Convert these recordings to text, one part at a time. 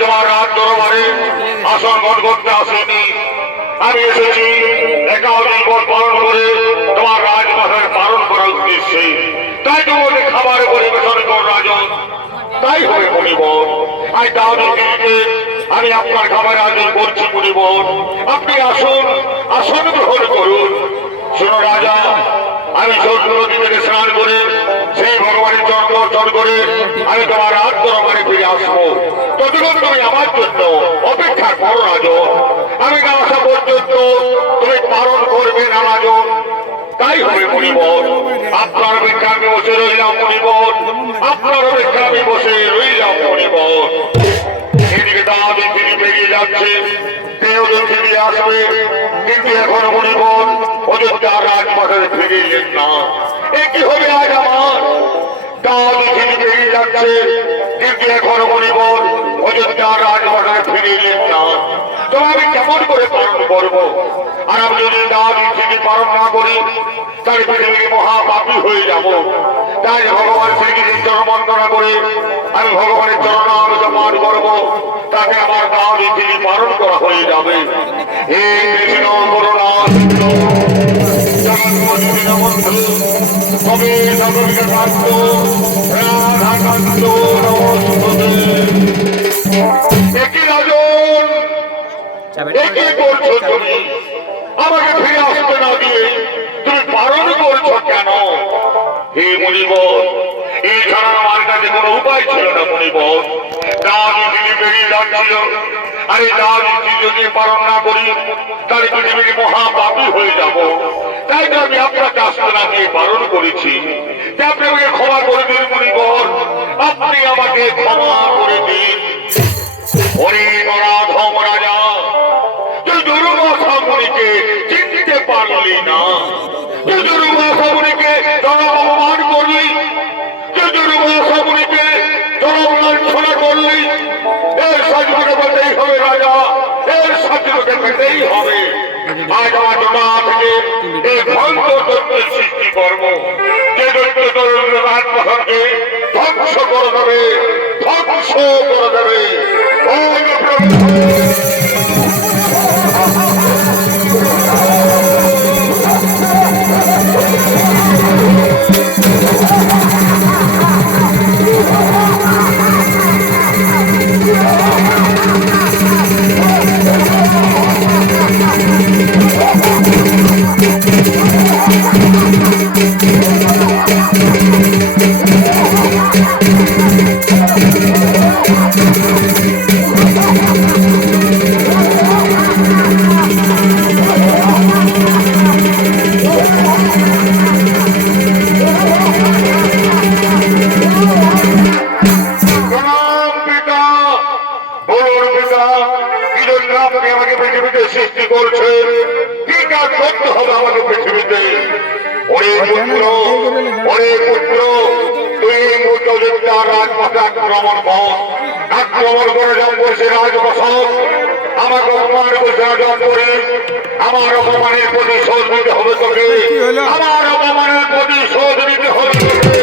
তোমার রাত দরবারে আসন গ্রহণ করতে আসেনি। আমি এসেছি একাধিক পালন করে তোমার রাজমাতার পালন করার উদ্দেশ্যে। তাই তোমাকে খাবার পরিবেশন কর রাজন। তাই হবে মুনিবর। আমি তাহলে আমি আপনার খাবার আয়োজন করছি মুনিবর। আপনি আসুন, আসন গ্রহণ করুন। শোনো রাজা, আমি সমুদ্র নদী থেকে স্নান করে সেই ভগবানের চরণ দর্শন করে আমি তোমার রাত দরবারে ফিরে আসবো। ততক্ষণ তুমি আমার জন্য অপেক্ষা করো রাজন। আমি না আসা পর্যন্ত তুমি পালন করবে না রাজন। তাই হবে মুনিবর। আপনার অপেক্ষা আমি বসে রইলাম মুনিবর। আপনার অপেক্ষা আমি বসে রইলাম মুনিবর। এদিকে দাঁড়াতে তিনি বেরিয়ে যাচ্ছে, দেওদের ফিরিয়ে আসবে, কিন্তু এখনো মুনিবর অযোধ্যার রাজমাতারে ফিরে এলেন না। এ কি হবে আজ আমার? দাঁড়াতে তিনি বেরিয়ে যাচ্ছে, কিন্তু এখনো মুনিবর অযোধ্যার রাজমাতারে ফিরে এলেন না। তো আমি কেমন করে পালন করবো? আর আমি যদি দাঁড়াতে তিনি পালন না করি তাহলে পৃথিবীকে মহাপাপী হয়ে যাব। তাই ভগবান শ্রীকৃষ্ণের চরণ বন্দনা করে আমি ভগবানের চরণ পাঠ করবো, তাকে আমার দাঁড়িয়ে তিনি পালন করা হয়ে যাবে। হে কৃষ্ণ করুণা করছো তুমি? আমাকে ফিরে আসতে না দিয়ে তুমি পালন করছো কেন? হে মুনিবর, এছাড়া আমার কাছে কোনো উপায় ছিল না মুনিবর। তিনি বেরিয়ে যাচ্ছিল, আরে যদি পালন না করি তাহলে পৃথিবীর মহাপাপী হয়ে যাব। তাই তো আমি আপনাকে আসতে না দিয়ে পালন করেছি। আপনি আমাকে ক্ষমা করে দিন মুনিবর, আপনি আমাকে ক্ষমা করে দিন। হরি নরাধম রাজা, তুই দুর্বাসা মুনিকে চিনতে পারলি না। তুই দুর্বাসা মুনিকে অপমান করলি, তুই দুর্বাসা মুনিকে লাঞ্ছনা করলি। এর সাজুকে পেতেই হবে রাজা, এর সাজুকে পেতেই হবে। আজ আমার জমা থেকে এই ভঙ্গ দৈত্যের সৃষ্টি কর্ম, যে দৈত্য রাজমহলকে ধ্বংস করে দেবে, ধ্বংস করে দেবে। সৃষ্টি করছে কি কাজ করতে হবে আমাকে পৃথিবীতে? ওরে পুত্র, ওরে পুত্র, তুই অযোধ্যার রাজপথে আক্রমণ কর, আক্রমণ করে যা বলছে রাজবসত। আমাকে অপমান করছে রাজা করে, আমার অপমানের প্রতিশোধ নিতে হবে তোকে, আমার অপমানের প্রতিশোধ নিতে হবে তোকে।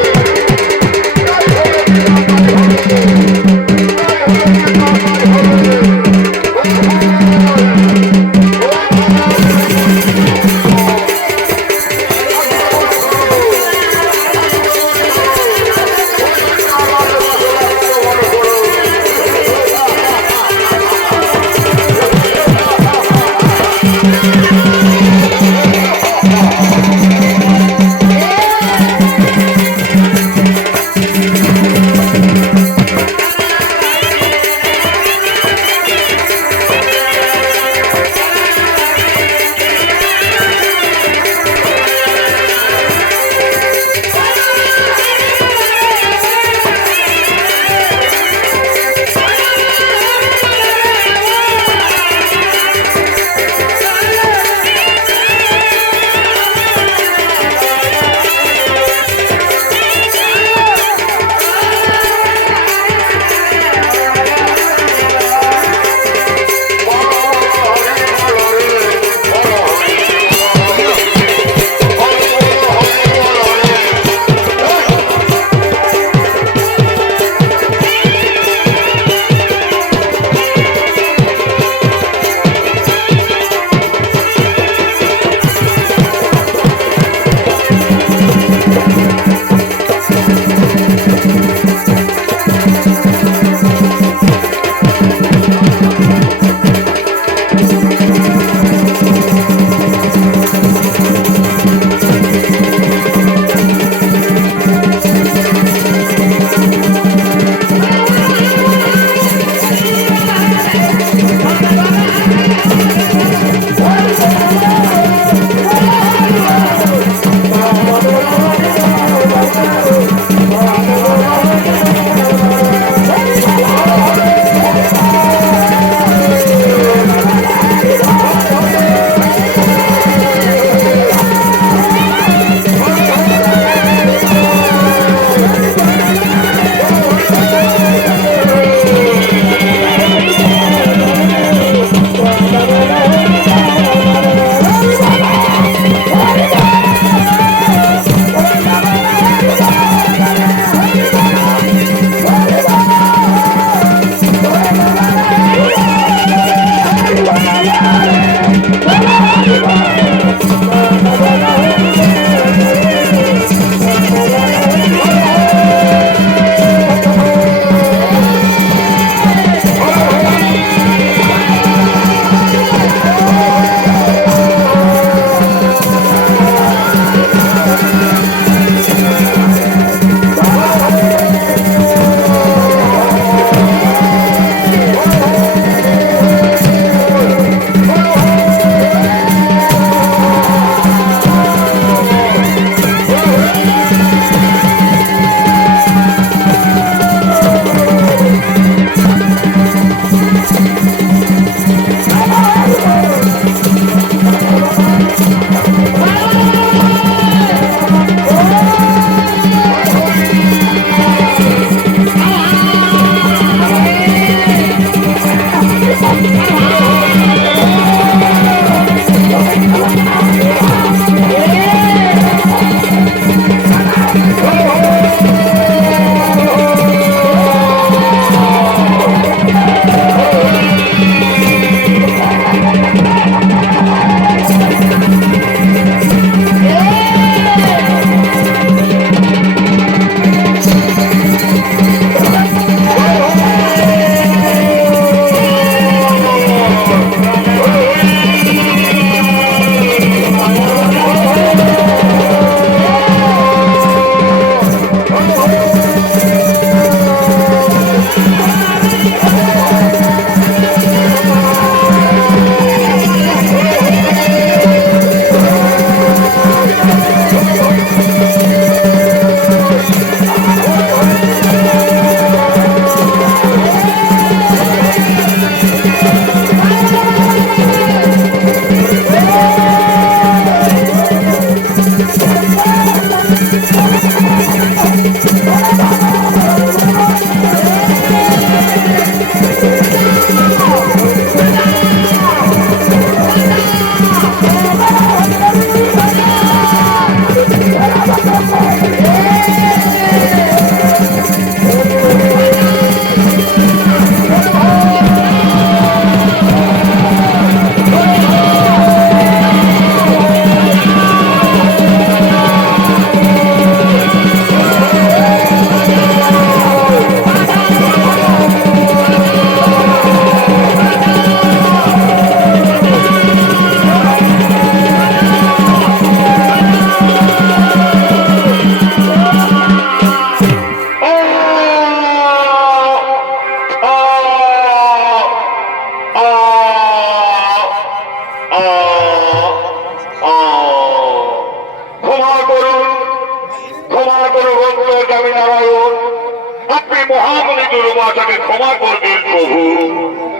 মহামণি দুর্বাসাকে ক্ষমা করবেন প্রভু।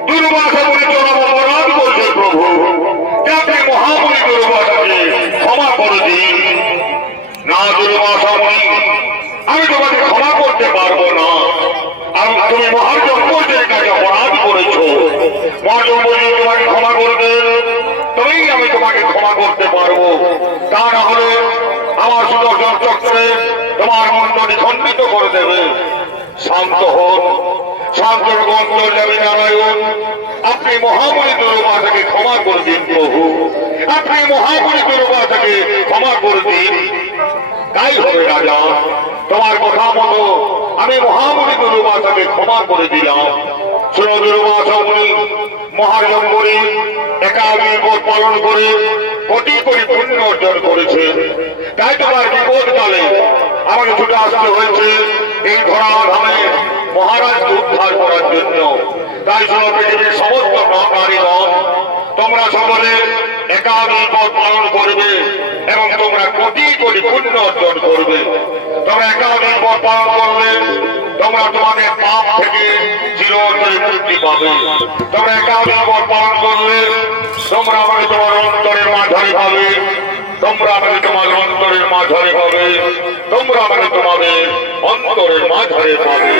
দুর্বাসা মুনি চরম অপরাধ করছে প্রভু, আপনি মহামণি দুর্বাসাকে ক্ষমা করে দিন। না দুর্বাসা মুনি, আমি তোমাকে ক্ষমা করতে পারবো না। আর তুমি মহাজম্বুজের কাছে অপরাধ করেছো, মহাজম্বুজি তোমাকে ক্ষমা করবে, তবেই আমি তোমাকে ক্ষমা করতে পারবো। তা না হলে আমার সুদর্শন চক্রে তোমার মন্ডলী খণ্ডিত করে দেবে। শান্ত হন, শান্ত অন্তর্যামী নারায়ণ, আপনি মহামণি দুর্বাসাকে ক্ষমা করে দিন প্রভু। আপনি মহামণি দুর্বাসাকে ক্ষমা করে দিন। তাই হবে রাজা, তোমার কথা মতো আমি মহামণি দুর্বাসাকে ক্ষমা করে দিলাম। শোনো দুর্বাসা মুনি, মহাজম্বরী একাগ্রী ব্রত পালন করে কোটি কোটি পুণ্য অর্জন করেছে। তাই তোমার বিপদকালে আমাকে ছুটে আসতে হয়েছে এই ধরাধামে মহারাজকে উদ্ধার করার জন্য। তাই শোনো পৃথিবীর সমস্ত নারীগণ, তোমরা সকলে একাগ্রী ব্রত পালন করবে এবং তোমরা কোটি কোটি পুণ্য অর্জন করবে। তোমরা একাগ্রী ব্রত পালন করলে তোমরা তোমাদের পাপ থেকে চিরতরে মুক্তি পাবে। তোমরা একাগ্রী ব্রত পালন করলে তোমরা আমাকে তোমার অন্তরের মাঝারে পাবে। তোমরা আমাকে তোমার অন্তরের মাঝারে পাবে। তোমরা আমাকে তোমাদের অন্তরের মাঝারে পাবে।